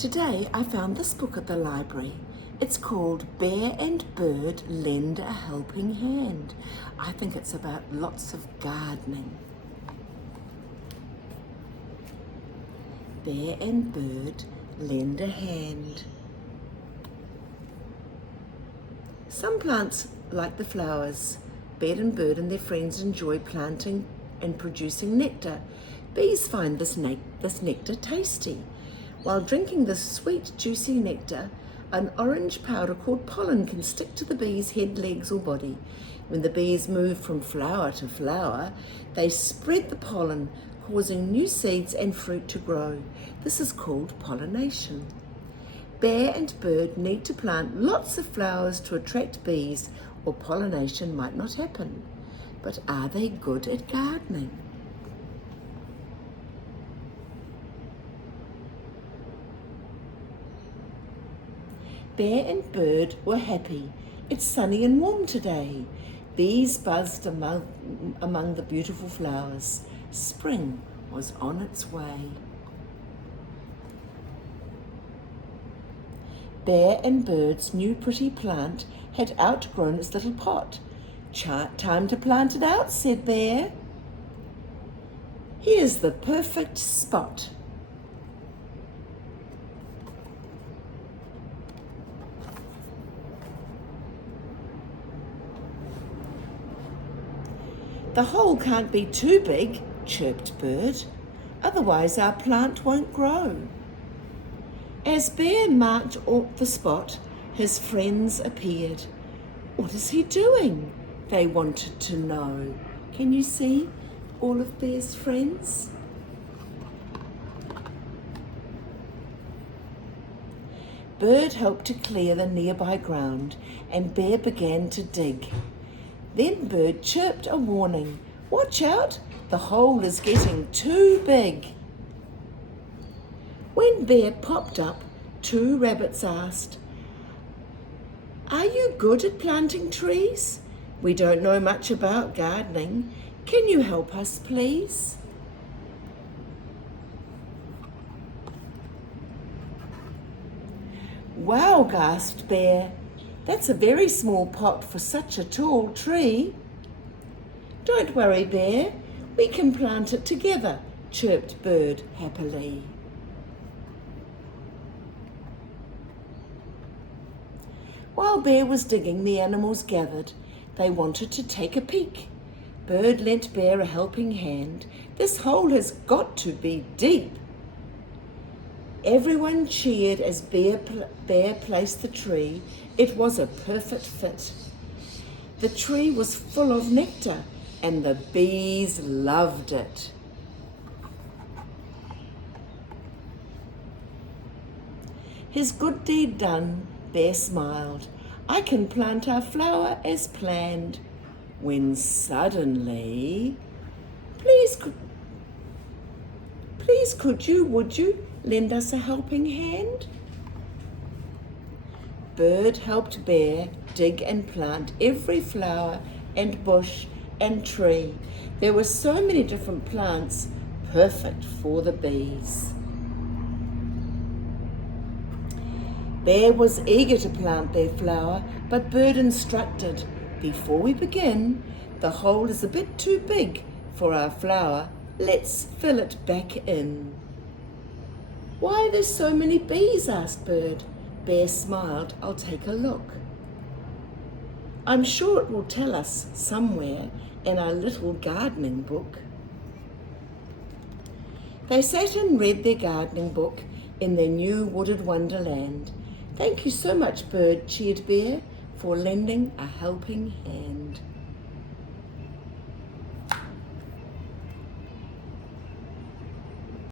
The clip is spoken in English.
Today I found this book at the library. It's called Bear and Bird Lend a Helping Hand. I think it's about lots of gardening. Bear and Bird Lend a Hand. Some plants like the flowers. Bear and Bird and their friends enjoy planting and producing nectar. Bees find this nectar tasty. While drinking this sweet, juicy nectar, an orange powder called pollen can stick to the bee's head, legs, or body. When the bees move from flower to flower, they spread the pollen, causing new seeds and fruit to grow. This is called pollination. Bear and Bird need to plant lots of flowers to attract bees, or pollination might not happen. But are they good at gardening? Bear and Bird were happy. It's sunny and warm today. Bees buzzed among the beautiful flowers. Spring was on its way. Bear and Bird's new pretty plant had outgrown its little pot. Time to plant it out, said Bear. Here's the perfect spot. The hole can't be too big, chirped Bird. Otherwise our plant won't grow. As Bear marked off the spot, his friends appeared. What is he doing? They wanted to know. Can you see all of Bear's friends? Bird helped to clear the nearby ground, and Bear began to dig. Then Bird chirped a warning. Watch out, the hole is getting too big. When Bear popped up, 2 rabbits asked, Are you good at planting trees? We don't know much about gardening. Can you help us, please? Wow, gasped Bear. That's a very small pot for such a tall tree. Don't worry, Bear. We can plant it together, chirped Bird happily. While Bear was digging, the animals gathered. They wanted to take a peek. Bird lent Bear a helping hand. This hole has got to be deep. Everyone cheered as Bear placed the tree. It was a perfect fit. The tree was full of nectar, and the bees loved it. His good deed done, Bear smiled. I can plant our flower as planned. When suddenly, would you lend us a helping hand? Bird helped Bear dig and plant every flower and bush and tree. There were so many different plants, perfect for the bees. Bear was eager to plant their flower, but Bird instructed, Before we begin, the hole is a bit too big for our flower. Let's fill it back in. Why are there so many bees? Asked Bird. Bear smiled. I'll take a look. I'm sure it will tell us somewhere in our little gardening book. They sat and read their gardening book in their new wooded wonderland. Thank you so much, Bird, cheered Bear, for lending a helping hand.